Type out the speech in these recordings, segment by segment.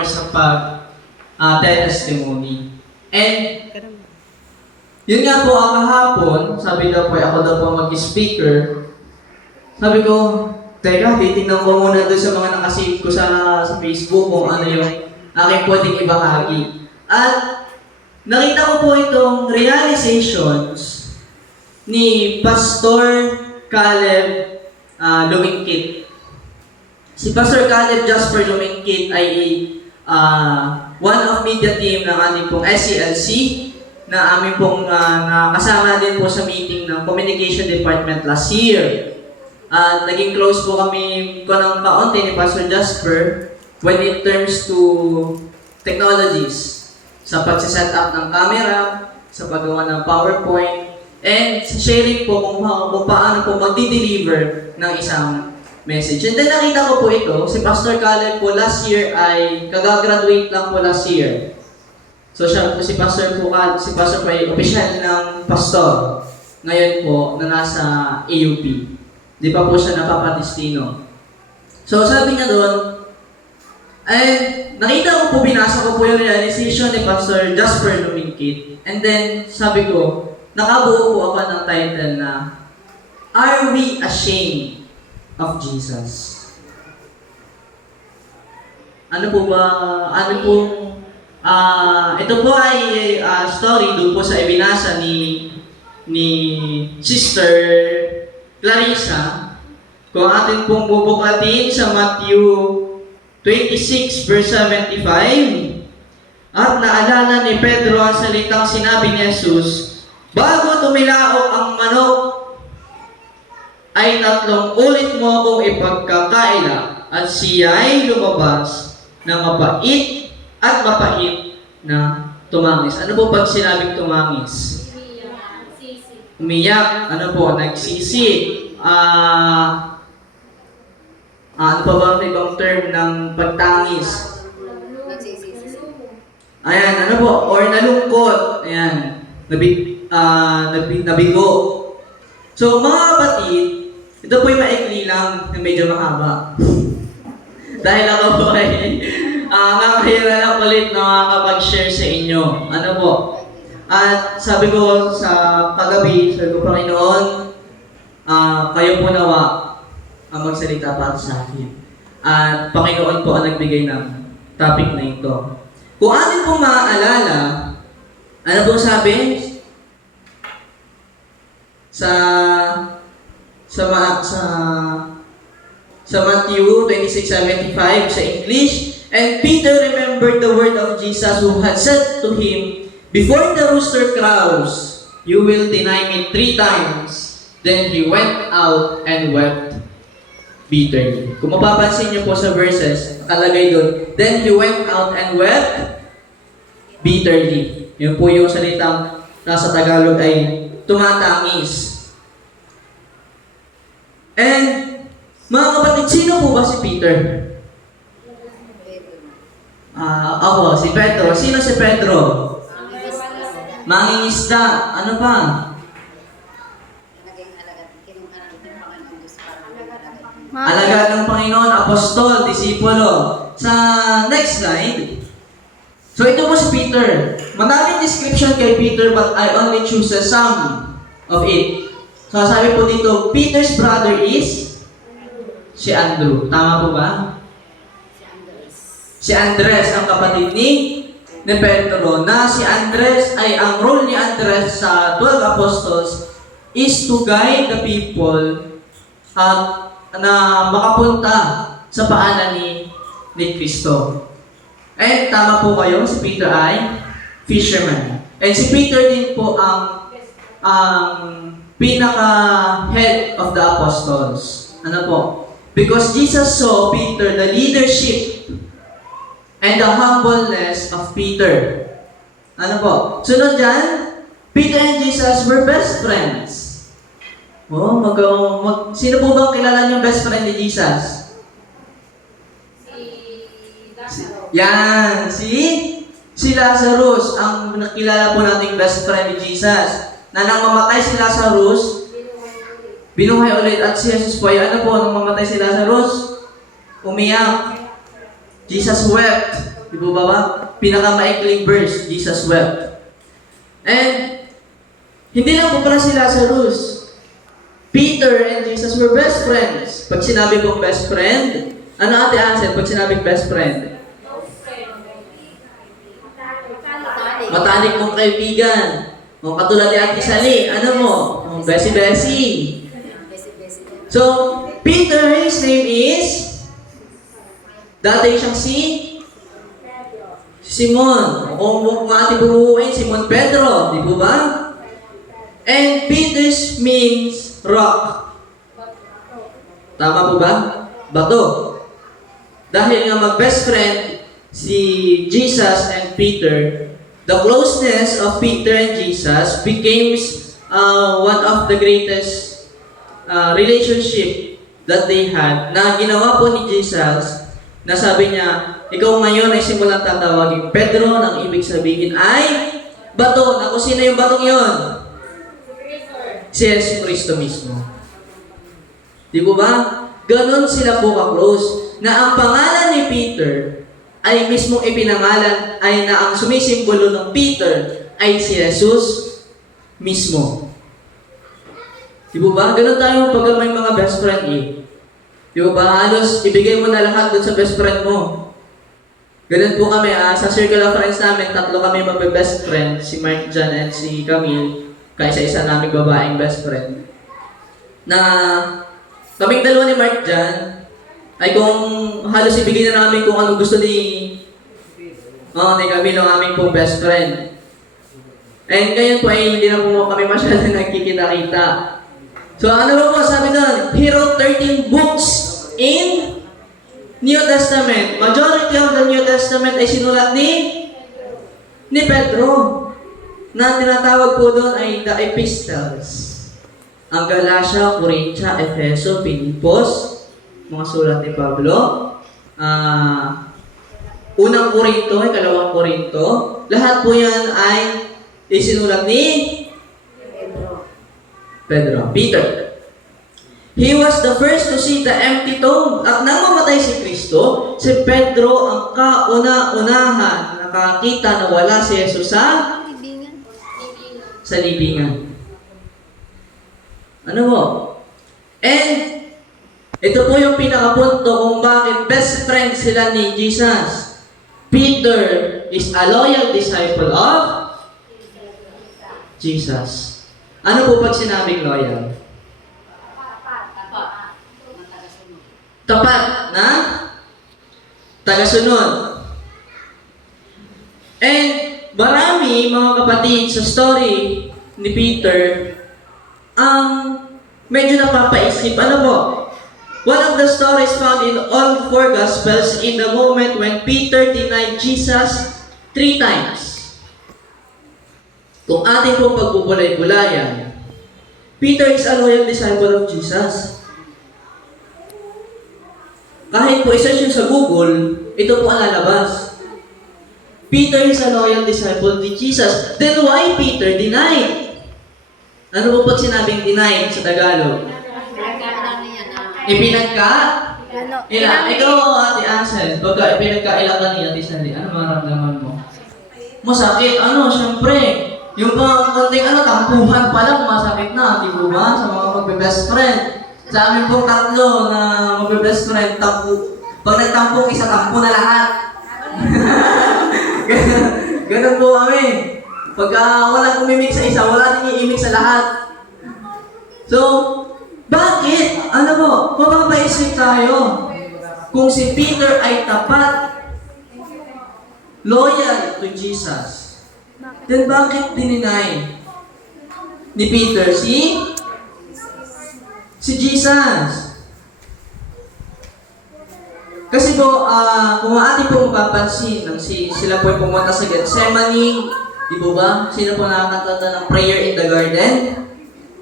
hours sa testimony. And yun nga po, ang kahapon, sabi daw po, ako daw po mag-speaker. Sabi ko, teka, titignan ko muna doon sa mga nakasave ko sa Facebook kung ano yung aking pwedeng ibahagi. At nakita ko po itong realizations ni Pastor Caleb Lumingkit. Si Pastor Caleb Jasper Lumingkit ay one of media team ng ating pong SCLC na aming pong nakasama din po sa meeting ng Communication Department last year. At naging close po kami ko ng kaunti ni Pastor Jasper when it terms to technologies. Sa pag-set up ng camera, sa paggawa ng PowerPoint, and sharing po kung paano po magdi-deliver ng isang message. And then nakita ko po ito, si Pastor Caleb po last year ay kagagraduate lang po last year. So siya po si Pastor po ay opisyal ng pastor. Ngayon po na nasa AUP. Di pa po siya napapatistino. So sabi niya doon, nakita ko po, binasa ko po yung realization ni Pastor Jasper Lumingkit. And then sabi ko, nakabuo po ako ng title na, Are We Ashamed of Jesus? Ano po ba, ito po ay story doon po sa ibinasa ni Sister Clarissa. Kung atin pong bubuklatin sa Matthew 26 verse 75, at naalala ni Pedro ang salitang sinabi ni Jesus, bago tumilaok ang manok, ay 3 ulit mo akong ipagkakaila, at siya ay lumabas na mapait at mapait na tumangis. Ano po pag sinabing tumangis? Umiyak. Ano po? Nagsisi. Ano pa ba ang ibang term ng pagtangis? Ayan, ano po? Or nalungkot. Ayan. Nabigo. So, mga kapatid, ito po yung maikli lang na medyo mahaba. Dahil ako po ay nakahira lang ulit na makakapag-share sa inyo. Ano po? At sabi ko sa kagabi, sabi ko, Panginoon, kayo po nawa ang magsalita para sa akin. At Panginoon po ang nagbigay ng topic na ito. Kung atin pong maaalala, ano pong sabi? Sa Matthew 26:75 sa English, and Peter remembered the word of Jesus who had said to him, before the rooster crows, you will deny me 3 times. Then he went out and wept bitterly. Kung mapapansin niyo po sa verses, nakalagay doon, then he went out and wept bitterly. Yun po yung salitang nasa Tagalog ay tumatangis. And, mga kapatid, sino po ba si Peter? Ako, si Pedro. Sino si Pedro? Mangingisda. Ano pa? Alagad ng Panginoon, apostol, disipulo. Sa next slide. So ito po si Peter. Maraming description kay Peter but I only choose some of it. So sabi po dito, Peter's brother is si Andrew. Tama po ba? Si Andres ang kapatid ni Pedro. Na si Andres ay ang role ni Andres sa 12 apostles is to guide the people na makapunta sa paanan ni Kristo. And tama po kayo, si Peter ay fisherman. And si Peter din po ang pinaka-head of the apostles. Ano po? Because Jesus saw Peter, the leadership and the humbleness of Peter. Ano po? Sunod dyan, Peter and Jesus were best friends. Sino po bang kilala niyong best friend ni Jesus? Si Lazarus, ang nakilala po nating best friend ni Jesus. Na nang mamatay si Lazarus, binuhay ulit. At si Jesus po, ano po, nang mamatay si Lazarus, umiyak. Jesus wept. Di po ba? Pinakamaikling verse, Jesus wept. And, hindi lang po pala si Lazarus. Peter and Jesus were best friends. Pag sinabi kong best friend, ano Ate Ansel, pag sinabing best friend? Matalik mong kaibigan. O katulad ni Ate Sally, ano mo? Besi-besi. So, Peter, his name is, dati siyang si Simon. Kung ating bubuuin, Simon Pedro. Di po ba? And Peter's means rock. Tama po ba? Bato. Dahil nga mag-best friend si Jesus and Peter, the closeness of Peter and Jesus becomes one of the greatest relationship that they had, na ginawa po ni Jesus, na sabi niya, ikaw ngayon ay simulang tatawagin Pedro, nang ibig sabihin ay bato. Na kung sino yung batong yon? Si Jesus Cristo mismo. Di po ba? Ganon sila po ka-close, na ang pangalan ni Peter ay mismo ipinangalan, ay na ang sumisimbolo ng Peter ay si Jesus mismo. Di po ba? Ganon tayo pag may mga best friend eh. Di ba? Halos ibigay mo na lahat dun sa best friend mo. Ganun po kami, sa circle of friends namin, 3 kami magbe-best friend, si Mark, John, and si Camille, kaysa-isa naming babaeng best friend. Na kaming dalawa ni Mark, John, ay kung halos ibigay na namin kung ano gusto ni Camille, ang aming pong best friend. And ngayon po ay hindi na po kami masyadong nagkikita-kita. So ano ba po sabi doon? He wrote 13 books in New Testament. Majority of the New Testament ay sinulat ni Pedro. Na tinatawag po doon ay the epistles. Ang Galatia, Corinthia, Efeso, Pilipos, mga sulat ni Pablo. Unang Korinto, ikalawang Korinto. Lahat po yan ay isinulat ni Peter. He was the first to see the empty tomb. At nang mamatay si Kristo, si Pedro ang kauna-unahan nakakita na wala si Jesus sa libingan. Ano mo? And ito po yung pinakapunto kung bakit best friend sila ni Jesus. Peter is a loyal disciple of Jesus. Ano po pag sinabing loyal? Tapat na tagasunod. And marami mga kapatid sa story ni Peter ang medyo napapaisip. Ano po? One of the stories found in all 4 Gospels in the moment when Peter denied Jesus 3 times. Kung ating pong pagbubulay-bulayan, Peter is a loyal disciple of Jesus. Kahit po isa siya sa Google, ito po ang lalabas. Peter is a loyal disciple of Jesus. Then why Peter denied? Ano po pag sinabing denied sa Tagalog? Ipinagka? Ikaw, Ate Ansel, pagka ipinagkailan ka ni Ate Sally, ano maramdaman mo? Masakit. Siyempre. Yung pang konting tampuhan pa lang, masakit na, di ba? Sa mga magbe-best friend. Sa amin pong 3 na magbe-best friend, pag nagtampong isa, tampo na lahat. Ganun po kami. Pagka walang umimik sa isa, wala din iimik sa lahat. So, bakit? Ano po? Mapapaisip tayo. Kung si Peter ay tapat, loyal to Jesus, then bakit dininay ni Peter si Jesus? Kasi po, kung ating po mapapansin, sila po ay pumunta sa Gethsemane, di po ba? Sino po nakakatanda ng prayer in the garden?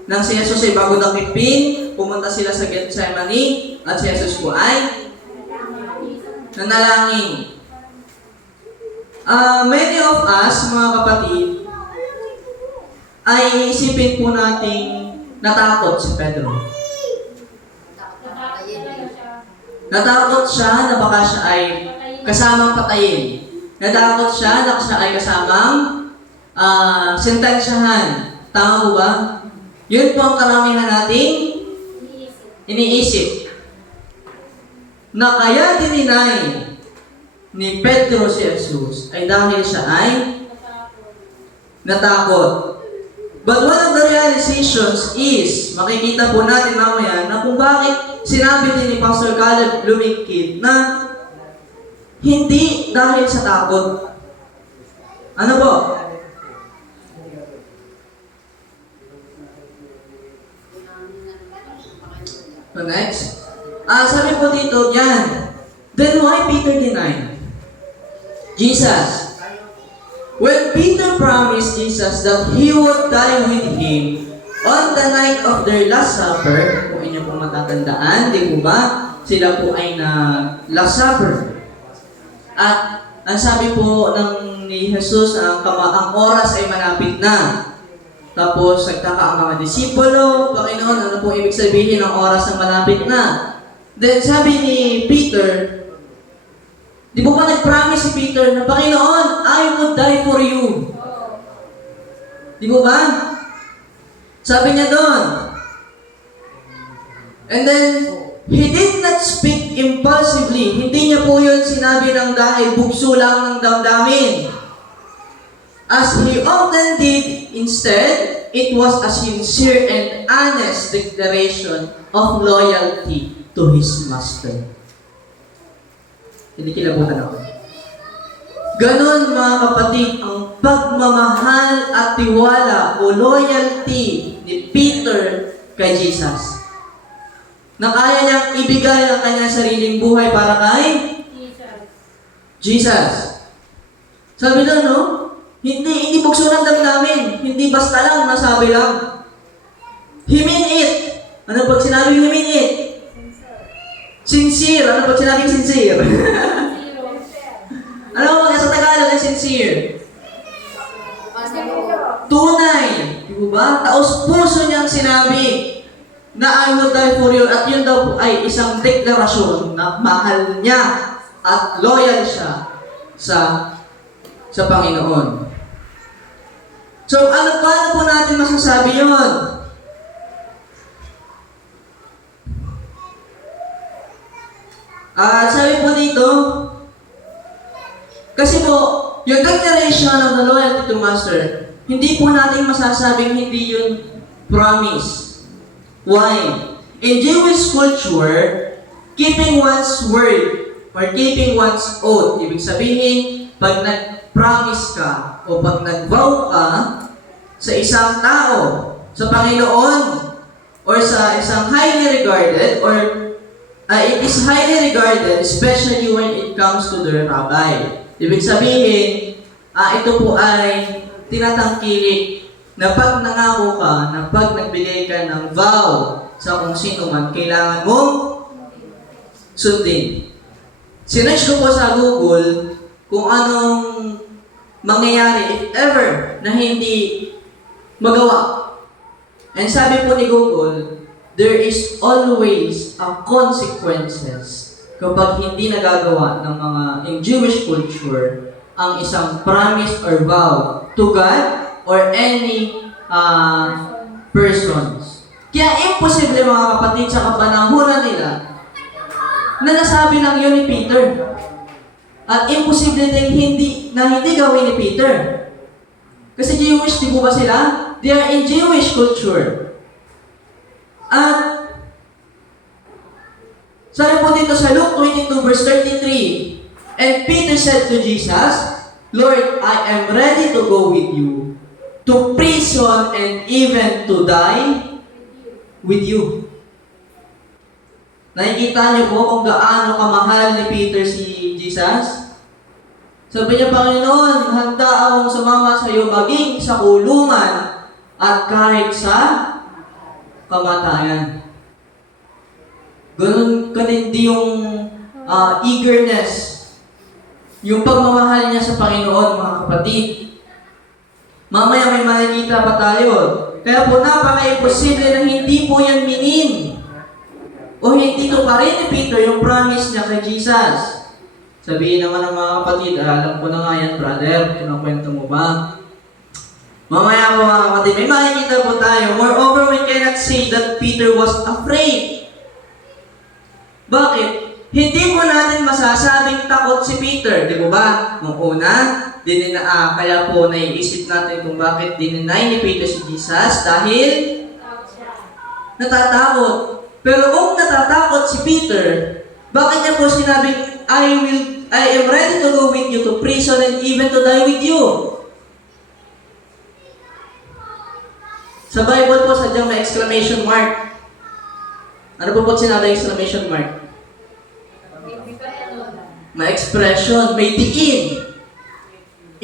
Nang si Jesus ay bago dakipin, pumunta sila sa Gethsemane, at si Jesus po ay nanalangin. Many of us, mga kapatid, ay isipin po nating natakot si Pedro. Natakot siya na baka siya ay kasamang patayin. Natakot siya na siya ay kasamang sentensyahan. Tama po ba? Yun po ang karamihan nating iniisip. Na kaya dininay ni Pedro si Jesus ay dahil siya ay natakot. But one of the realizations is, makikita po natin mamaya na kung bakit sinabi din ni Pastor Caleb Lumikid na hindi dahil sa takot. Ano po? So next. Sabi po dito, yan. Then why Peter denied Jesus? When Peter promised Jesus that he would die with him on the night of their Last Supper, kung inyo pong matatandaan, di po ba? Sila po ay na Last Supper. At ang sabi po ni Jesus, ang oras ay malapit na. Tapos nagtaka ang mga disipulo, Panginoon, ano po ibig sabihin ng oras na malapit na? Then sabi ni Peter, di po ba nag-promise si Peter na, Panginoon, I would die for you. Di po ba? Sabi niya doon. And then, he did not speak impulsively. Hindi niya po yun sinabi ng dahil bugso lang ng damdamin. As he often did, instead, it was a sincere and honest declaration of loyalty to his master. Hindi kilabutan ako. Ganon mga kapatid, ang pagmamahal at tiwala o loyalty ni Peter kay Jesus. Na kaya niyang ibigay ang kanyang sariling buhay para kay Jesus. Sabi doon, no? Hindi bukso ng damdamin. Hindi basta lang, nasabi lang. He mean it. Ano pag sinabi he mean it? Sincere. Ano pag sinabing sincere? Ano mo sa Tagalog ay sincere? Tunay. Di ba? Taos puso niyang sinabi na I will die for you. At yun daw po ay isang deklarasyon na mahal niya at loyal siya sa Panginoon. So, paano po natin masasabi yun? Sabi po dito, kasi po, yung declaration of the loyalty to Master, hindi po natin masasabing hindi yun promise. Why? In Jewish culture, keeping one's word or keeping one's oath, ibig sabihin, pag nag-promise ka o pag nag-vow ka sa isang tao, sa Panginoon, or sa isang highly regarded, or it is highly regarded, especially when it comes to the rabbi. Ibig sabihin, ito po ay tinatangkilik na pag nangako ka, na pag nagbigay ka ng vow sa kung sino man, kailangan mong sundin. Sinearch ko po sa Google kung anong mangyayari if ever na hindi magawa. And sabi po ni Google, there is always a consequences kapag hindi nagagawa ng mga in Jewish culture ang isang promise or vow to God or any persons. Kaya imposible mga kapatid sa kapanahunan nila na nasabi lang yun ni Peter. At imposible din hindi gawin ni Peter. Kasi Jewish, di po ba sila? They are in Jewish culture. At sabi po dito sa Luke 22 verse 33, and Peter said to Jesus, Lord, I am ready to go with you, to prison and even to die with you. Nakikita niyo po kung gaano kamahal ni Peter si Jesus? Sabi niya, Panginoon, handa akong sumama sa iyo maging sa kulungan at kahit sa kamatayan. Ganun kanindi yung eagerness, yung pagmamahal niya sa Panginoon, mga kapatid. Mamaya may makikita pa tayo. Kaya po napaka-imposible na hindi po yan minin. O hindi to pa rin ni Peter yung promise niya kay Jesus. Sabihin naman ng mga kapatid, alam ko na nga yan, brother, kinakwento mo ba? Mamaya po mga kapatid, may makikita po tayo. Moreover, we cannot say that Peter was afraid. Bakit? Hindi po natin masasabing takot si Peter, di ba ba? Nung una, kaya po naiisip natin kung bakit dininay ni Peter si Jesus dahil natatakot. Pero kung natatakot si Peter, bakit niya po sinabing, I am ready to go with you to prison and even to die with you? Sa Bible po, sadyang may exclamation mark. Ano po sinabi exclamation mark? May expression, may diin.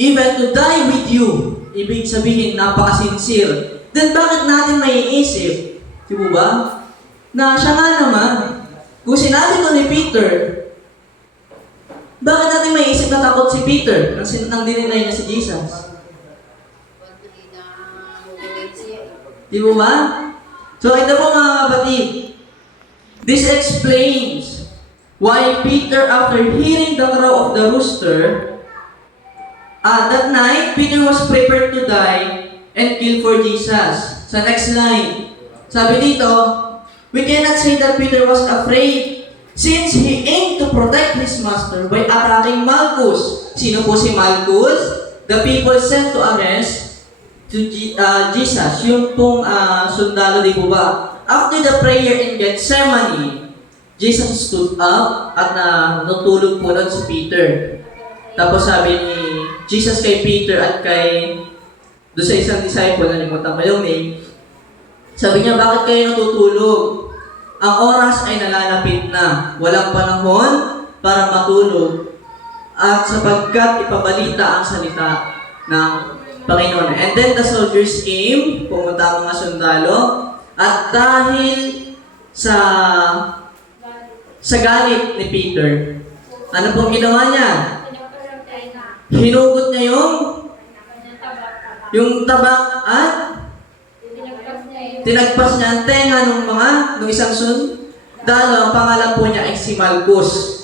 Even to die with you. Ibig sabihin, napaka-sincere. Then bakit natin maiisip? Di ba? Na siya nga naman. Kung sinabi ko ni Peter, bakit natin maiisip na takot si Peter nang dininay niya si Jesus? Di ba? So ito po mga kapatid, this explains why Peter, after hearing the crow of the rooster, that night, Peter was prepared to die and kill for Jesus. Sa next line, sabi dito, we cannot say that Peter was afraid since he aimed to protect his master by attacking Malchus. Sino po si Malchus? The people sent to arrest to Jesus, yung pong sundalo, di po ba? After the prayer in Gethsemane, Jesus stood up at natulog po doon si Peter. Tapos sabi ni Jesus kay Peter at kay doon sa isang disciple, nalimutan ko yung name, sabi niya, bakit kayo natutulog? Ang oras ay nalalapit na. Walang panahon para matulog. At sapagkat ipabalita ang salita ng Panginoon. And then the soldiers came, pumunta ang mga sundalo, at dahil sa galit ni Peter, ano pong ginawa niya? Hinugot niya yung tabak at tinagpas niya ang tenga nung isang sundalo. Ang pangalan po niya ay si Malchus.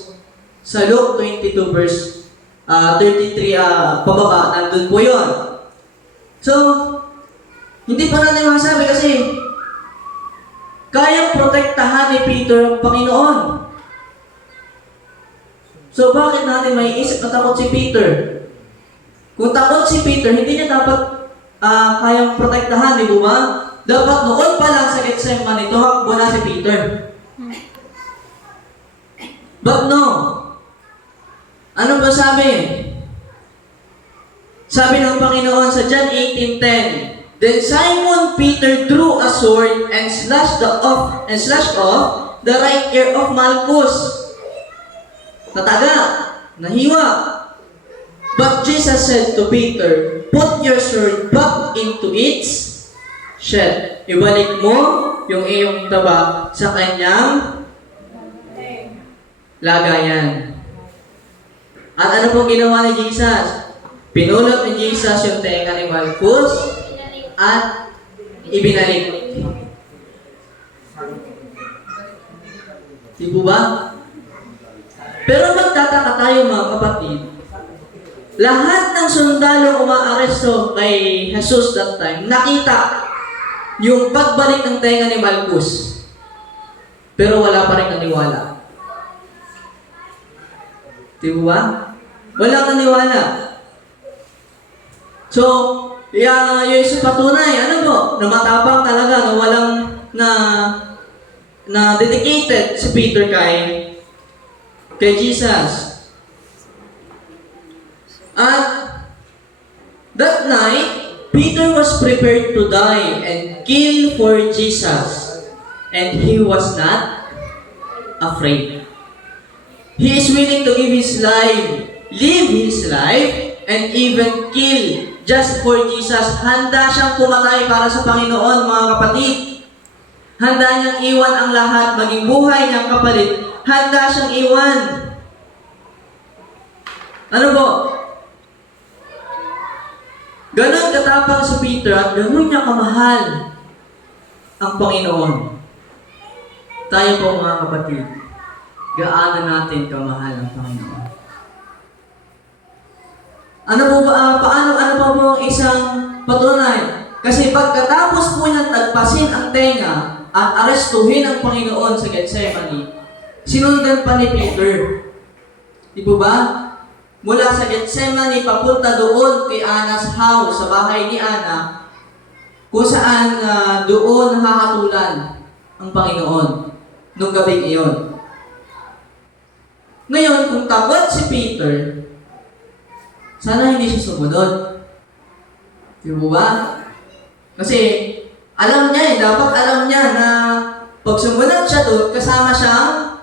Sa Luke 22 verse 33 pababa, nandun po yun. So, hindi pa natin masabi kasi kayang protektahan ni Peter ang Panginoon. So, bakit natin may isip na takot si Peter? Kung takot si Peter, hindi niya dapat kayang protektahan, di ba? Dapat noon pa lang sa Gethsemane, tumakbo na si Peter. But no. Ano ba sabi? Sabi ng Panginoon sa John 18:10, then Simon Peter drew a sword and slashed off the right ear of Malchus. Nataga, nahiwa. But Jesus said to Peter, put your sword back into its sheath. Ibalik mo yung iyong tabak sa kanyang lagayan. At ano pong ginawa ni Jesus? Pinulot ni Jesus yung tenga ni Malchus at ibinalik. Di po ba? Pero magtataka tayo mga kapatid. Lahat ng sundalo umaaresto kay Jesus that time, nakita yung pagbalik ng tenga ni Malchus. Pero wala pa rin naniwala. Di ba? Walang naniwala. So, yung patunay, ano po, na matapang talaga, na walang na dedicated si Peter kay Jesus. At that night, Peter was prepared to die and kill for Jesus. And he was not afraid. He is willing to give his life, live his life, and even kill just for Jesus. Handa siyang pumatay para sa Panginoon, mga kapatid. Handa niyang iwan ang lahat, maging buhay niyang kapalit. Handa siyang iwan. Ano po? Ganon katapang si Peter at ganon niya kamahal ang Panginoon. Tayo po mga kapatid, gaano natin kamahal ang Panginoon? Ano po ba, ano pa po ang isang patunay? Kasi pagkatapos po niyang tagpasin ang tenga at arestuhin ang Panginoon sa Gethsemane, sinundan pa ni Peter. Di po ba? Mula sa Gethsemane, papunta doon kay Anna's house, sa bahay ni Anna, kung saan doon hahatulan ang Panginoon nung gabing iyon. Ngayon, kung takot si Peter, sana hindi siya sumunod. Di ba? Kasi alam niya dapat alam niya na pag sumunod siya doon, kasama siyang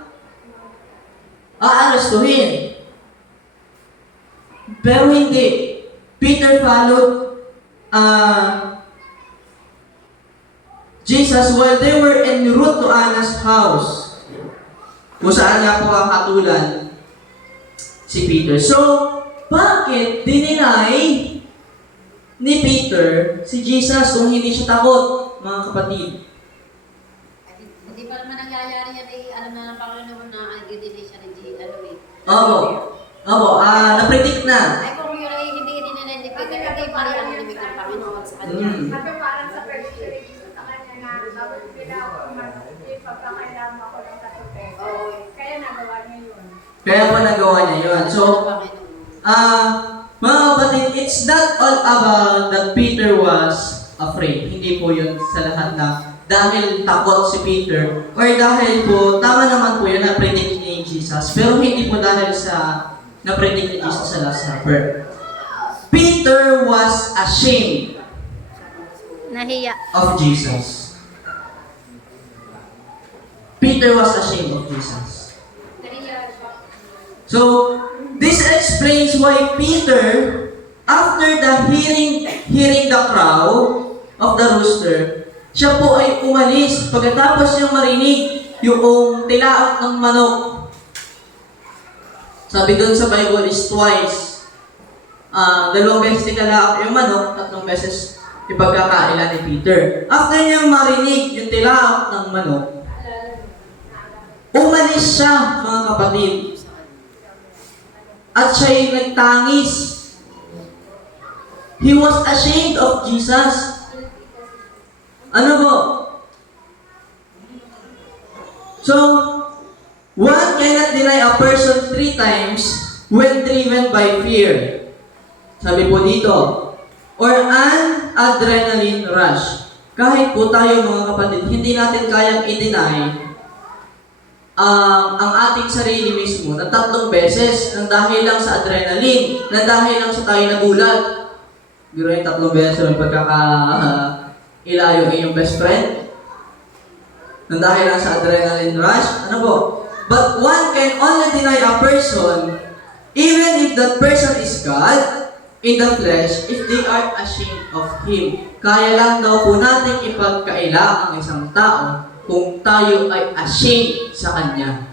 aarestuhin. Pero hindi. Peter followed Jesus while they were en route to Anna's house, kung saan nga po ang hatulan si Peter. So, bakit dininay ni Peter si Jesus kung hindi siya takot, mga kapatid? Hindi pa naman nangyayari yan eh. Alam na ng Panginoon na i-delay siya ng Oo. Na-predict na. Ay, kung yun ay hindi dininay ni Peter, hindi pa rin ang nimig ng Panginoon sa kanya. Kasi parang sa prediction sa kanya na bago sila ako hindi pagkakailangan ako ng katutin. Kaya nagawa niya yun. Kaya pa nagawa niya yun. So, mga kapatid, it's not all about that Peter was afraid. Hindi po yun sa lahat na dahil takot si Peter or dahil po, tama naman po yun na-predict ni Jesus. Pero hindi po dahil sa na-predict ni Jesus sa Last Supper. Peter was ashamed Nahiya. of Jesus. Peter was ashamed of Jesus. So, this explains why Peter, after the hearing the crow of the rooster, siya po ay umalis pagkatapos niyang marinig yung tilaok ng manok. Sabi doon sa Bible is twice. 2 beses tikalaok yung manok, 3 beses ipagkakaila ni Peter. After niyang marinig yung tilaok ng manok, umalis siya, mga kapatid. At siya'y nagtangis. He was ashamed of Jesus. Ano po? So, one cannot deny a person 3 times when driven by fear. Sabi po dito, or an adrenaline rush. Kahit po tayo mga kapatid, hindi natin kayang i-deny ang ating sarili mismo na 3 beses nang dahil lang sa adrenaline, nang dahil lang sa tayo nagulat. Biro yung 3 beses yung ilayo yung best friend. Nang dahil lang sa adrenaline rush. Ano po? But one can only deny a person even if that person is God in the flesh if they are ashamed of Him. Kaya lang daw po natin ipagkaila ang isang tao kung tayo ay ashamed sa Kanya.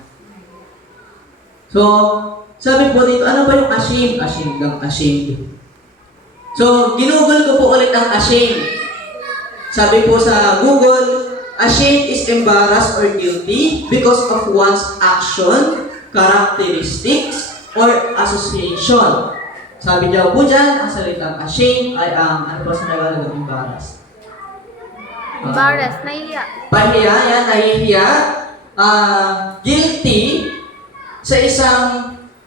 So, sabi po dito, ano ba yung ashamed? Ashamed lang, ashamed. So, ginugol ko po ulit ang ashamed. Sabi po sa Google, ashamed is embarrassed or guilty because of one's action, characteristics, or association. Sabi daw po dyan, ang salitang ashamed ay ano po sa Tagalog ng embarrassed? Embarrassed. Nahiya. Pahiya, yan, nahihiya. Guilty sa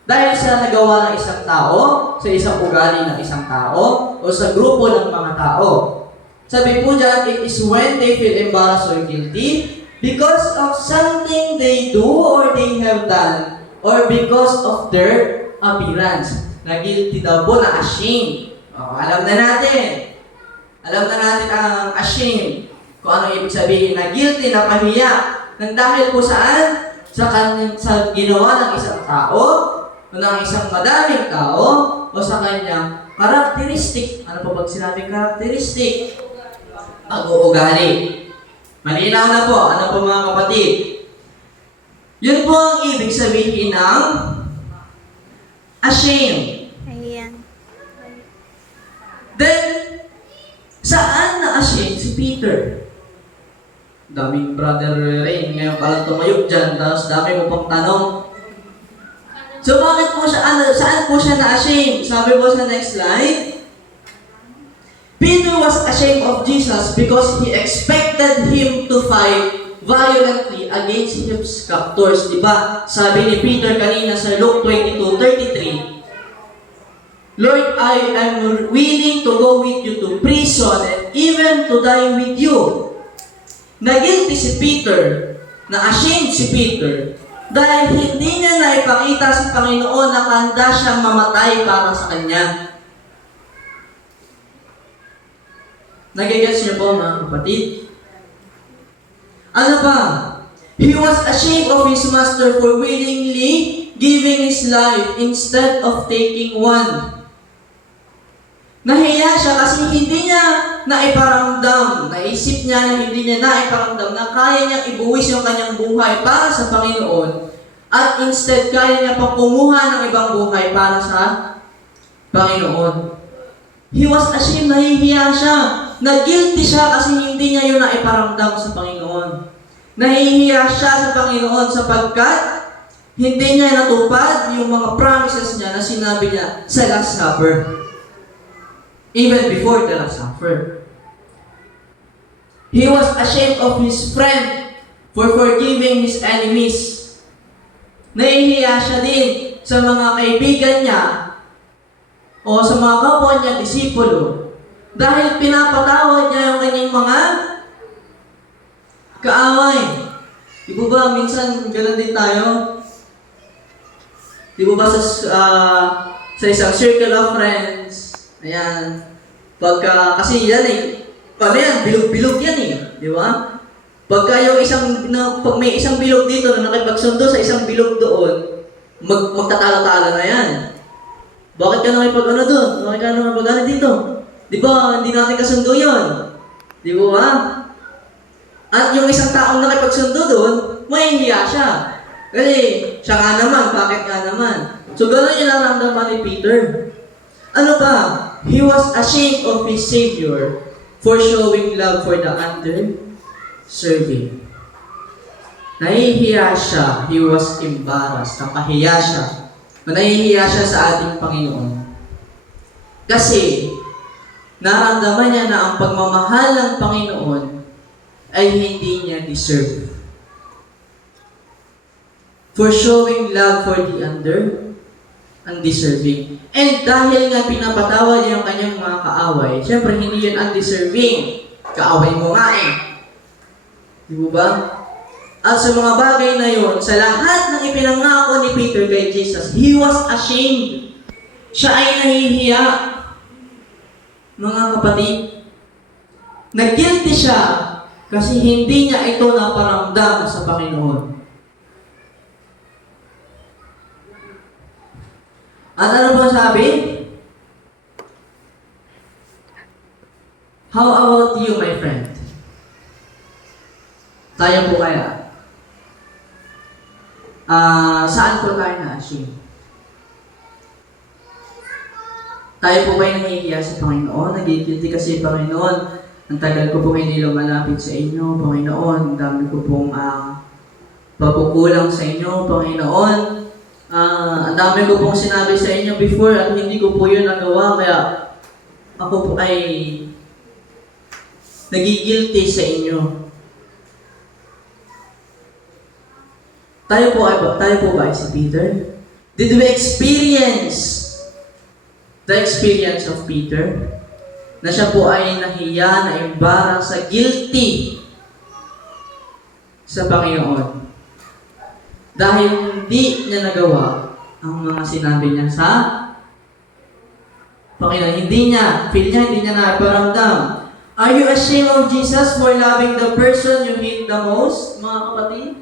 dahil sa nagawa ng isang tao, sa isang ugali ng isang tao, o sa grupo ng mga tao. Sabi po dyan, it is when they feel embarrassed or guilty because of something they do or they have done or because of their appearance. Na guilty daw po, na ashamed. Alam na natin. Alam na natin ang ashamed. Kung ano ibig sabihin na guilty, na pahiya. Nang dahil po saan? Sa ginawa ng isang tao, o ng isang madaming tao, o sa kanyang karakteristik. Ano po pag sinabing karakteristik? Pag-uugali. Malinaw na po. Ano po mga kapatid? Yun po ang ibig sabihin ng ashamed. Ayan. Then, saan na ashamed si Peter? Daming brother Rain ngayon palang tumayog dyan, tapos dami mo pang tanong. So bakit po siya, saan po siya na-ashamed? Sabi po sa next slide, Peter was ashamed of Jesus because he expected him to fight violently against his captors. Diba? Sabi ni Peter kanina sa Luke 22:33, Lord, I am willing to go with you to prison and even to die with you. Nagilty si Peter, na-ashamed si Peter, dahil hindi niya naipakita sa Panginoon na handa siyang mamatay para sa Kanya. Nagigets niyo po mga kapatid? Ano pa? He was ashamed of his master for willingly giving his life instead of taking one. Nahiya siya kasi hindi niya naiparamdam, naisip niya na hindi niya naiparamdam na kaya niyang ibuwis yung kanyang buhay para sa Panginoon at instead kaya niya pang kumuha ng ibang buhay para sa Panginoon. He was ashamed, nahihiya siya. Nag-guilty siya kasi hindi niya yun naiparamdam sa Panginoon. Nahihiya siya sa Panginoon sapagkat hindi niya natupad yung mga promises niya na sinabi niya sa Last Supper. Even before the Last Supper. He was ashamed of his friend for forgiving his enemies. Nahihiya siya din sa mga kaibigan niya o sa mga kapwa niya disipulo dahil pinapatawad niya yung kanyang mga kaaway. Di ba ba, minsan gano'n din tayo? Di ba ba sa isang circle of friends, ayan, kasi yan paano yan, bilog-bilog yan di ba? Pag may isang bilog dito na nakipagsundo sa isang bilog doon, magtatalo-talo na yan. Bakit ka nakipag-ano doon? Bakit ka nakipag-ano dito? Di ba, hindi natin kasundo yun? Di ba? At yung isang taong nakipagsundo doon, mahihiya siya. Kasi, siya nga naman, bakit nga naman? So, gano'n yung naramdaman ni Peter. Ano pa? He was ashamed of his Savior for showing love for the under-serving. Nahihiya siya. He was embarrassed. Nakahiya siya. Nahihiya siya sa ating Panginoon. Kasi, naramdaman niya na ang pagmamahal ng Panginoon ay hindi niya deserve. For showing love for the undeserving. And dahil nga pinapatawad niya yung kanyang mga kaaway, syempre hindi yun undeserving. Kaaway mo nga Di ba? At sa mga bagay na yun, sa lahat ng ipinangako ni Peter kay Jesus, he was ashamed. Siya ay nahihiya. Mga kapatid, nag-guilty siya kasi hindi niya ito naparamdam sa Panginoon. At ano ba sabi? How about you, my friend? Tayo po kaya? Saan po tayo na-ashamed? Tayo po ba'y nahihiya sa Panginoon? Nag-guilty kasi Panginoon. Ang tagal ko po hindi lumalapit sa inyo, Panginoon. Ang dami ko pong pagkukulang sa inyo, Panginoon. Ang dami ko pong sinabi sa inyo before at hindi ko po yun nagawa. Kaya ako po ay nagigilty sa inyo. Tayo po ba ay si Peter? Did we experience the experience of Peter? Na siya po ay nahiya, na-embarrass, sa guilty sa Panginoon. Dahil hindi niya nagawa ang mga sinabi niya sa Panginoon. Hindi niya naparamdam. Are you ashamed of Jesus for loving the person you hate the most, mga kapatid?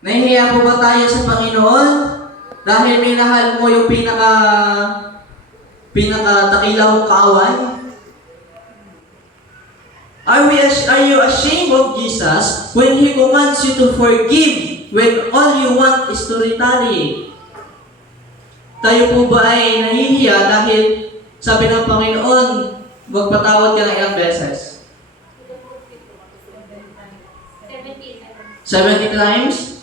Nahihiya po ba tayo sa Panginoon? Dahil minahal mo yung pinaka-dakilang kaaway? Are you ashamed of Jesus when He commands you to forgive when all you want is to retaliate? Tayo po ba ay nahihiya dahil sabi ng Panginoon, magpatawad ka ng ilang beses? 70 times?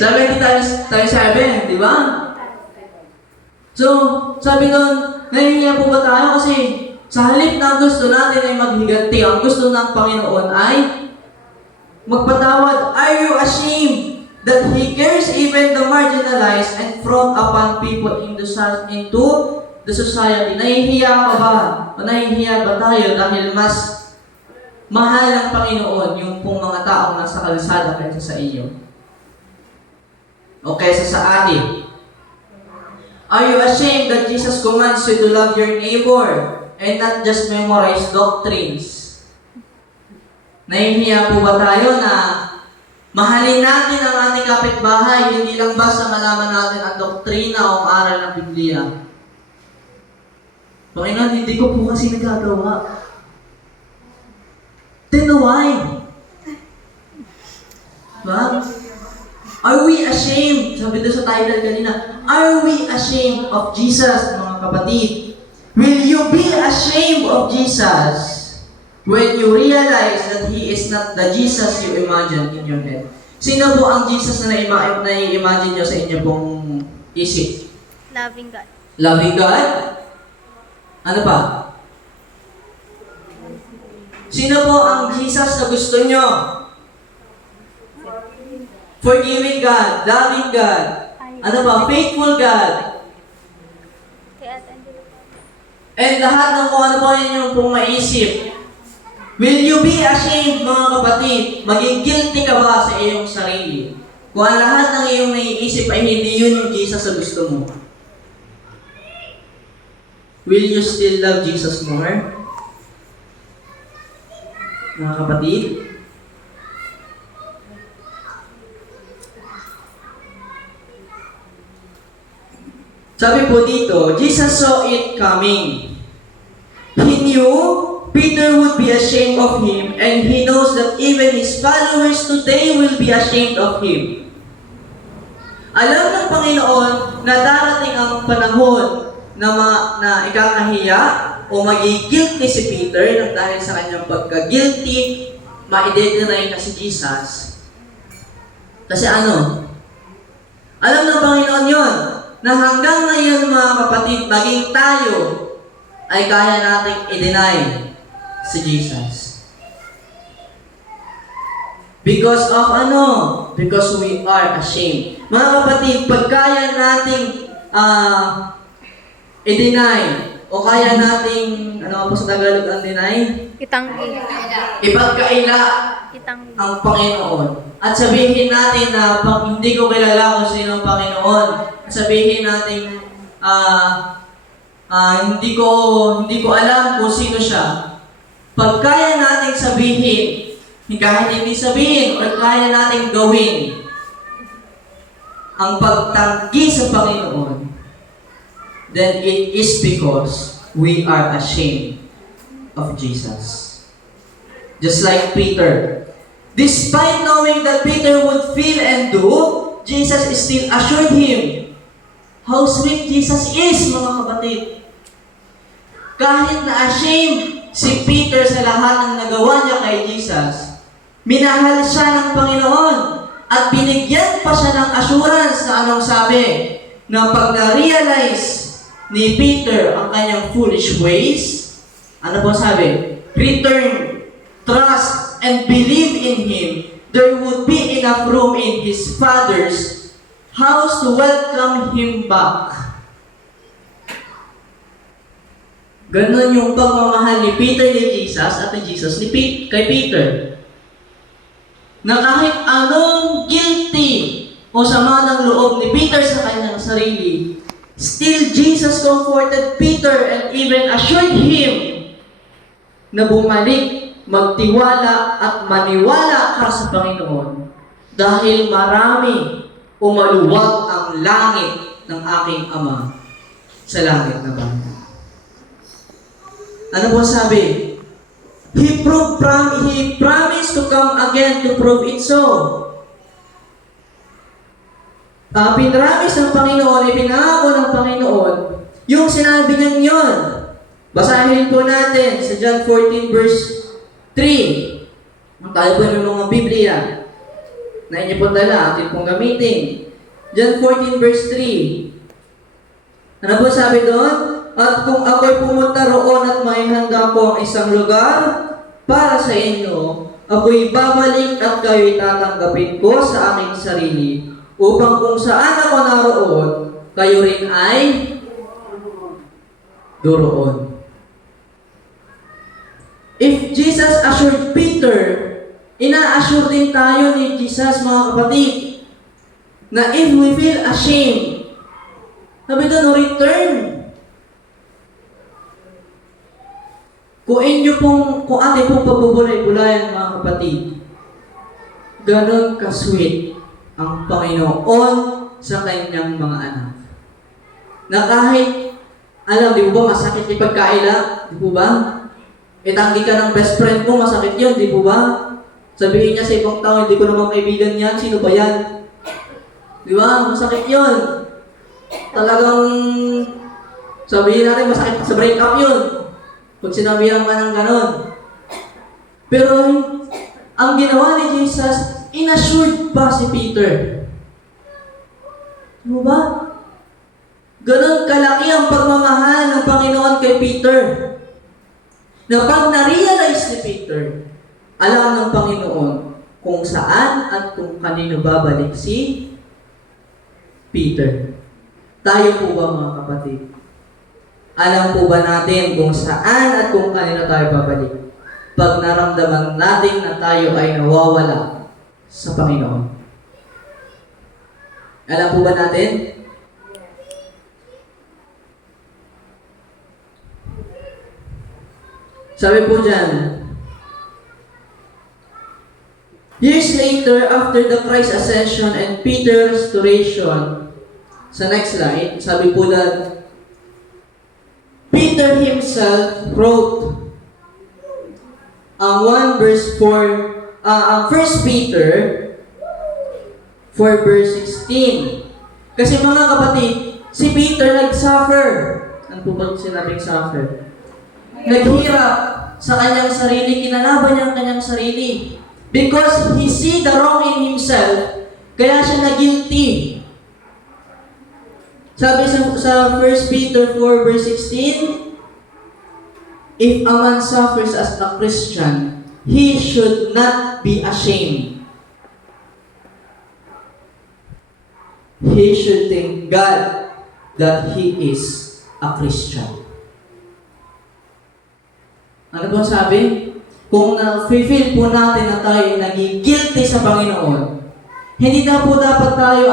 70 times 7, di ba? So, sabi doon, nahihiya po ba tayo? Kasi sa halip na gusto natin ay maghiganti, ang gusto ng Panginoon ay magpatawad. Are you ashamed that He cares even the marginalized and frowned upon people into the society? Nahihiya ka ba? O nahihiya ba tayo dahil mas mahal ng Panginoon yung pong mga taong nasa kalsada kaysa sa iyo? O kaysa sa atin? Are you ashamed that Jesus commands you to love your neighbor and not just memorize doctrines? Nahihiya po ba tayo na mahalin natin ang ating kapitbahay, hindi lang basta malaman natin ang doktrina o ang aral ng Biblia? Panginoon, hindi ko po kasi nagagawa. Then why? Diba? Are we ashamed? Sabi doon sa title kanina, are we ashamed of Jesus, mga kapatid? Will you be ashamed of Jesus when you realize that He is not the Jesus you imagine in your head? Sino po ang Jesus na na-imagine nyo sa inyo pong isip? Loving God. Loving God? Ano pa? Sino po ang Jesus na gusto nyo? Forgiving God, loving God, ano ba? Faithful God. And lahat ng kung ano po yung pong maisip. Will you be ashamed, mga kapatid? Maging guilty ka ba sa iyong sarili? Kung ang lahat ng iyong naiisip ay hindi yun yung Jesus na gusto mo. Will you still love Jesus more? Mga kapatid? Sabi po dito, Jesus saw it coming. He knew Peter would be ashamed of him, and he knows that even his followers today will be ashamed of him. Alam ng Panginoon na darating ang panahon na ikakahiya o magigilty si Peter nang dahil sa kanyang pagka-guilty, ma-identify na si Jesus. Kasi ano? Alam ng Panginoon yon na hanggang ngayon, mga kapatid, maging tayo ay kaya nating i-deny si Jesus. Because of ano? Because we are ashamed. Mga kapatid, pag kaya nating i-deny o kaya nating, ano po sa Tagalog ang deny? Itanggi. Ipagkaila Itanggi. ang Panginoon. At sabihin natin na pag hindi ko kilala kung sino ang Panginoon, sabihin natin hindi ko alam kung sino siya. Pag kaya nating sabihin, kahit hindi sabihin, o kaya nating gawin ang pagtanggi sa Panginoon, then it is because we are ashamed of Jesus. Just like Peter. Despite knowing that Peter would feel and do, Jesus still assured him. How sweet Jesus is, mga kapatid. Kahit na ashamed si Peter sa lahat ng nagawa niya kay Jesus, minahal siya ng Panginoon at binigyan pa siya ng assurance na anong sabi, na pag na-realize ni Peter ang kanyang foolish ways, ano po sabi? Return, trust, and believe in Him. There would be enough room in His Father's house to welcome Him back. Ganon yung pagmamahal ni Peter ni Jesus at ni Jesus kay Peter. Na kahit anong guilty o sama ng loob ni Peter sa kanyang sarili, still Jesus comforted Peter and even assured him na bumalik, magtiwala at maniwala ka sa Panginoon dahil marami o maluwag ang langit ng aking Ama sa langit na bahay. Ano po sabi? He promised to come again to prove it so. Pinramis ng Panginoon, ipinangako ng Panginoon, yung sinabi niya yun. Basahin po natin sa John 14 verse 3. Tayo po ng mga Biblia. na inyo pong dala, atin pong gamitin. John 14 verse 3. Ano po sabi doon? At kung ako'y pumunta roon at maihanda ko ang isang lugar para sa inyo, ako'y babalik at kayo'y tatanggapin ko sa aking sarili, upang kung saan ako naroon, kayo rin ay doroon. If Jesus assured Peter, ina-assure din tayo ni Jesus, mga kapatid, na if we feel ashamed, sabi doon, return. Kung ating pong pagbubulay-bulayan, mga kapatid, ganon ka-sweet ang Panginoon sa kanyang mga anak. Na kahit, di po ba, masakit yung pagkaila? Di po ba? Itanggi ka ng best friend mo, masakit yun, di po ba? Sabihin niya sa ibang tao, hindi ko naman kaibigan yan, sino ba yan? Di ba? Masakit yun. Talagang, sabihin natin, masakit sa breakup yun. Pag sinabihan ka ng ganon. Pero, ang ginawa ni Jesus, inassured pa si Peter. Di ba? Ganon kalaki ang pagmamahal ng Panginoon kay Peter. Na pag na-realize ni Peter, alam ng Panginoon kung saan at kung kanino babalik si Peter. Tayo po ba, mga kapatid? Alam po ba natin kung saan at kung kanino tayo babalik? Pag naramdaman natin na tayo ay nawawala sa Panginoon. Alam po ba natin? Sabi po dyan, years later, after the Christ ascension and Peter's restoration, sa next slide, sabi po dyan, Peter himself wrote ang 1 verse 4, ang 1 Peter 4 verse 16. Kasi mga kapatid, si Peter nag-suffer. Ano po ba sinabing suffer? Naghirap sa kanyang sarili, kinalaban niya ang kanyang sarili. Because he see the wrong in himself, kaya siya na-guilty. Sabi sa 1 Peter 4 verse 16, if a man suffers as a Christian, he should not be ashamed. He should thank God that he is a Christian. Ano po sabi? Kung na-feel po natin na tayo naging guilty sa Panginoon, hindi na po dapat tayo,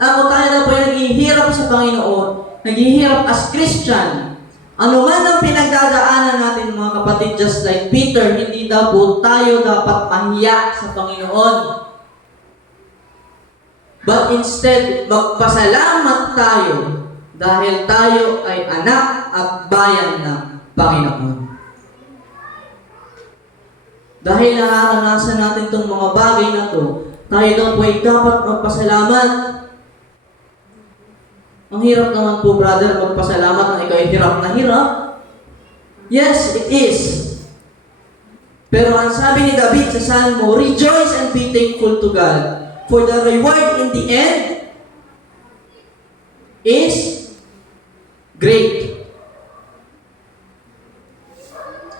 tayo na po naghihirap sa Panginoon, naghihirap as Christian. Ano man ang pinagdadaanan natin, mga kapatid, just like Peter, hindi daw po tayo dapat mahiya sa Panginoon. But instead, magpasalamat tayo dahil tayo ay anak at bayan ng Panginoon. Dahil nararanasan natin itong mga bagay na to, tayo daw po ay dapat magpasalamat. Ang hirap naman po, brother, magpasalamat na ikaw ay hirap na hirap. Yes, it is. Pero ang sabi ni David sa Salmo, rejoice and be thankful to God, for the reward in the end is great.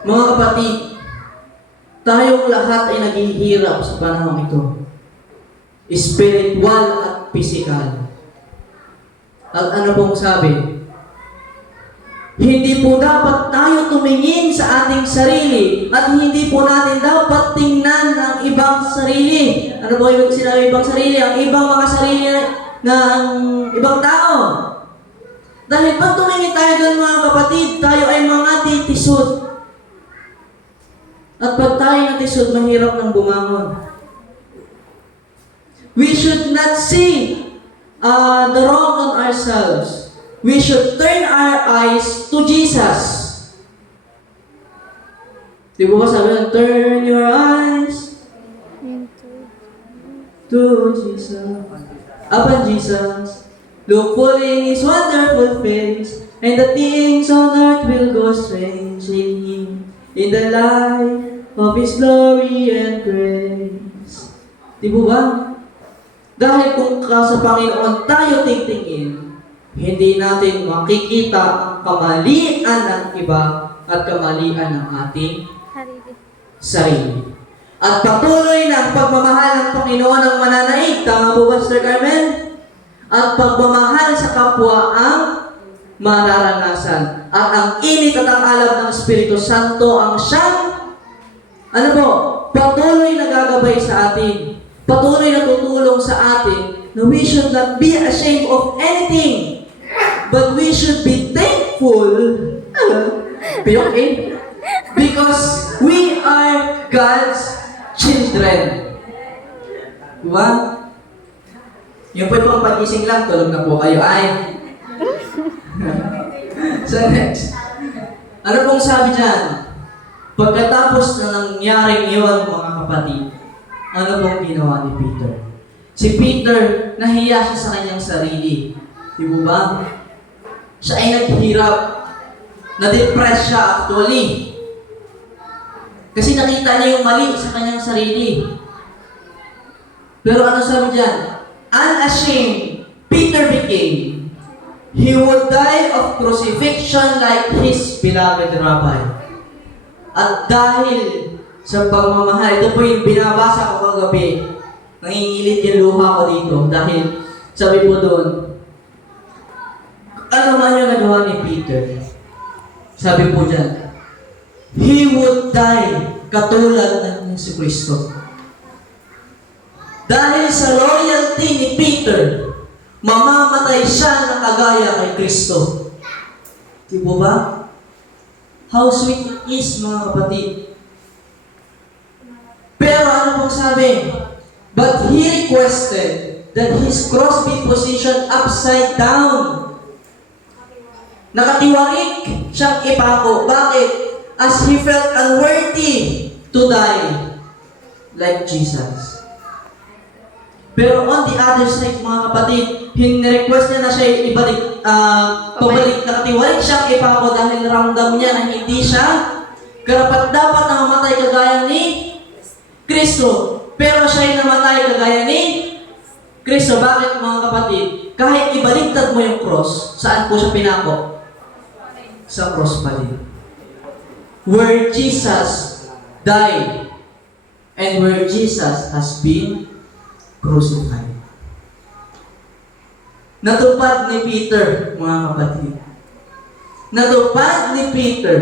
Mga kapatid, tayong lahat ay naghihirap sa panahon ito. Spiritual at physical. At ano pong sabi? Hindi po dapat tayo tumingin sa ating sarili at hindi po natin dapat tingnan ang ibang sarili. Ano po ibig sinabi ibang sarili? Ang ibang mga sarili ng ibang tao. Dahil pag tumingin tayo doon, mga kapatid, tayo ay mga titisod. At pag tayo natisod, mahirap ng bumangon. We should not see the wrong on ourselves. We should turn our eyes to Jesus. Di ba sabi, turn your eyes to Jesus. Upon Jesus, look fully in His wonderful face, and the things on earth will go strange in Him, in the light of His glory and grace. Di ba? Dahil kung sa Panginoon tayo titingin, hindi natin makikita ang kamalian ng iba at kamalian ng ating Harili. sarili. At patuloy na ang pagmamahal ng Panginoon ang mananaig. Tama po ba, Sir Carmen? At pagmamahal sa kapwa ang mararanasan. At ang init at ang alab ng Espiritu Santo ang siyang, ano po, patuloy na gagabay sa atin. Patuloy na tutulong sa atin na we should not be ashamed of anything, but we should be thankful. Okay? Because we are God's children. Diba? Yung po itong pagising lang, tulog na po kayo. Ay. So next. Ano pong sabi dyan? Pagkatapos na nangyaring yun, mga kapatid, ano pong ginawa ni Peter? Si Peter, nahiya siya sa kanyang sarili. Di ba ba? Siya ay naghirap. Na-depress siya actually. Kasi nakita niya yung mali sa kanyang sarili. Pero ano sabi dyan? Unashamed, Peter became. He would die of crucifixion like his beloved rabbi. At dahil sa pagmamahal, ito po yung binabasa ko kagabi. Nangingilit yung luha ko dito. Dahil sabi po doon, ano man yung nagawa ni Peter? Sabi po dyan, he would die katulad ng Yesu Kristo. Dahil sa loyalty ni Peter, mamamatay siya na kagaya kay Kristo. Di po ba? How sweet it is, mga kapatid. Pero ano pong sabi? But he requested that his cross be positioned upside down. Nakatiwarik siyang ipako. Bakit? As he felt unworthy to die like Jesus. Pero on the other side, mga kapatid, hinirequest niya na siya ibalik, pabalik. Nakatiwarik siyang ipako dahil ramdam niya na hindi siya karapat-dapat na mamatay kagaya ni Kristo. Pero siya ay namatay kagaya ni Kristo. Bakit, mga kapatid? Kahit ibaliktad mo yung cross, saan po siya pinako? Sa cross pa din. Where Jesus died and where Jesus has been crucified. Natupad ni Peter, mga kapatid. Natupad ni Peter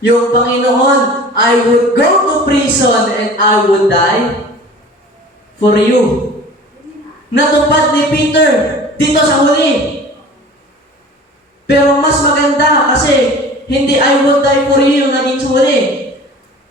yung Panginoon, I would go to prison and I would die for you. Natupad ni Peter dito sa huli. Pero mas maganda kasi hindi I would die for you yung naging sa huli.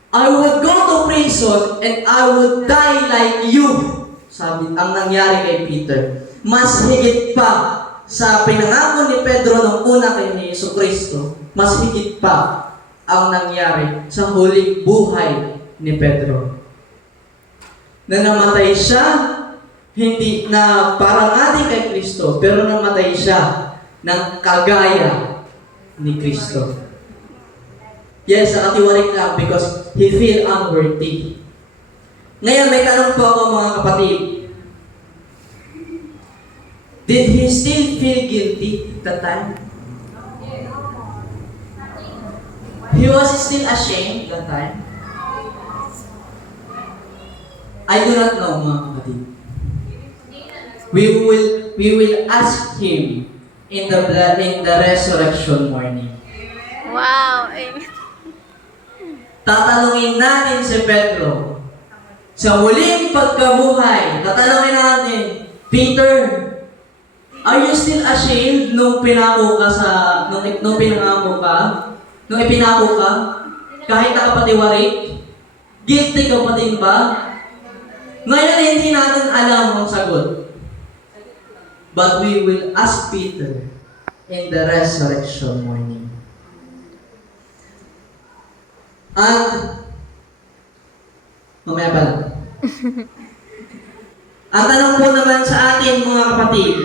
I would go to prison and I would die like you. Sabi ang nangyari kay Peter. Mas higit pa sa pinangako ni Pedro nung una kay Yesu Kristo. Mas higit pa ang nangyari sa huling buhay ni Pedro. Na namatay siya, hindi na para nga din kay Kristo, pero namatay siya ng kagaya ni Kristo. Yes, nakatiwarik lang because he feel unworthy. Ngayon, may tanong po ako, mga kapatid. Did he still feel guilty that time? He was still ashamed that time? I do not know, mga kapatid. We will ask him in the resurrection morning. Wow. Amen. Tatanungin natin si Pedro sa huling pagkabuhay. Tatanungin natin, Peter, are you still ashamed nung pinako ka nung pinangako ka? Nung ipinako ka? Kahit nakapatiwarik? Guilty ka pa din ba? Ngayon hindi natin alam ang sagot. But we will ask Peter in the resurrection morning. At, mamaya pa lang. Ang tanong po naman sa atin, mga kapatid,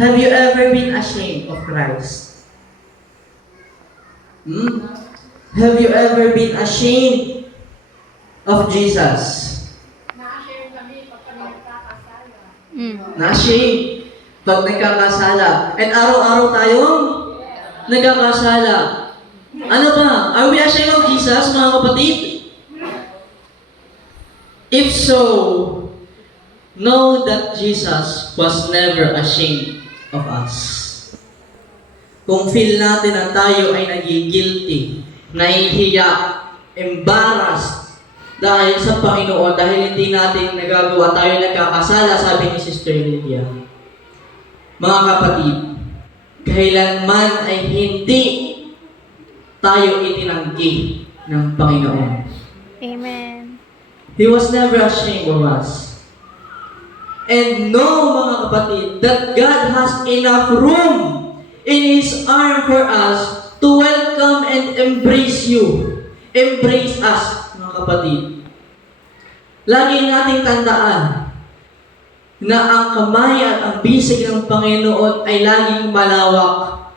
have you ever been ashamed of Christ? Have you ever been ashamed of Jesus? Na-share kami pag kami nagkakasala. Na-shame pag nagkakasala. And araw-araw tayong nagkakasala. Ano ba? Are we ashamed of Jesus, mga kapatid? If so, know that Jesus was never ashamed of us. Kung feel natin na tayo ay nagigilty, nahihiya, embarrassed dahil sa Panginoon, dahil hindi natin nagagawa, tayo nagkakasala, sabi ni Sister Lydia. Mga kapatid, kailanman ay hindi tayo itinanggi ng Panginoon. Amen. He was never ashamed of us. And know, mga kapatid, that God has enough room in His arm for us to welcome and embrace you. Embrace us, mga kapatid. Lagi nating tandaan na ang kamay at ang bisig ng Panginoon ay laging malawak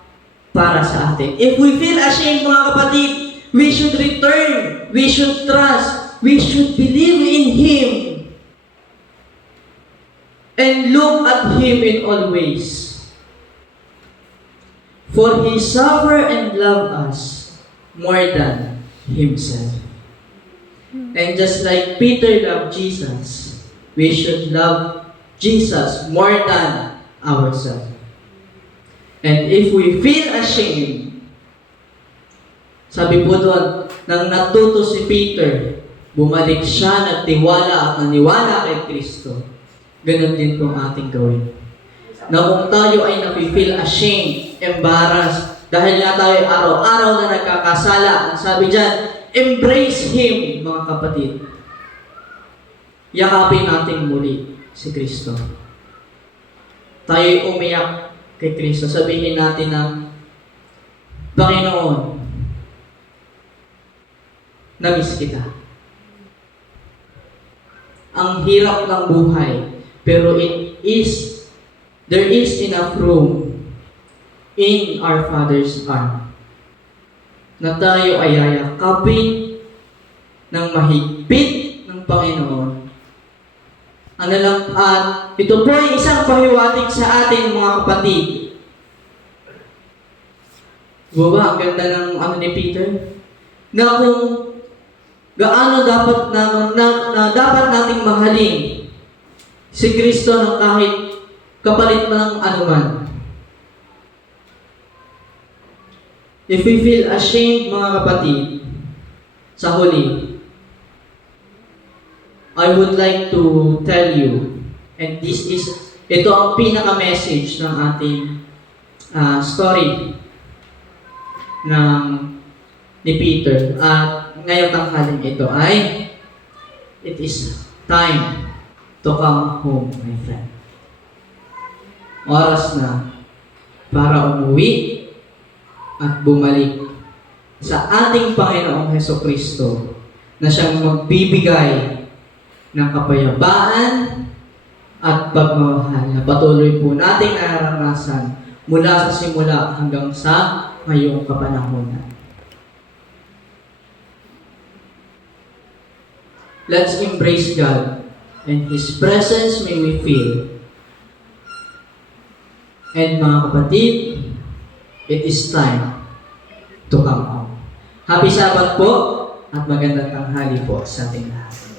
para sa atin. If we feel ashamed, mga kapatid, we should return, we should trust, we should believe in Him, and look at Him in all ways. For He suffered and loved us more than Himself. And just like Peter loved Jesus, we should love Jesus more than ourselves. And if we feel ashamed, sabi po doon, nang natuto si Peter, bumalik siya, nagtiwala at naniwala kay Kristo. Ganon din po ang ating gawin. Na kung tayo ay nafe-feel ashamed, embarrassed, dahil nga tayo araw-araw na nagkakasala, ang sabi dyan, embrace Him, mga kapatid. Yakapin natin muli si Kristo. Tayo'y umiyak kay Kristo. Sabihin natin na, Panginoon, namiss kita. Ang hirap ng buhay, pero there is enough room in our Father's arm na tayo ay yayakapin ng mahigpit ng Panginoon. Ano lang, at ito po ay isang pahiwatig sa atin, mga kapatid. Diba, ang ganda ng ni Peter? Na kung gaano dapat dapat nating mahalin si Kristo ng kahit kapalit ng anuman. If we feel ashamed, mga kapatid, sa huli, I would like to tell you, and ito ang pinaka-message ng ating story ni Peter. At ngayong tanghaling ito ay, it is time to come home, my friend. Oras na para umuwi at bumalik sa ating Panginoong Hesukristo na siyang magbibigay ng kapayapaan at pagmamahal na patuloy po nating nararanasan mula sa simula hanggang sa ngayong kapanahonan. Let's embrace God and His presence may we feel. And mga kapatid, it is time to come home. Happy Sabbath po at magandang tanghali po sa ating lahat.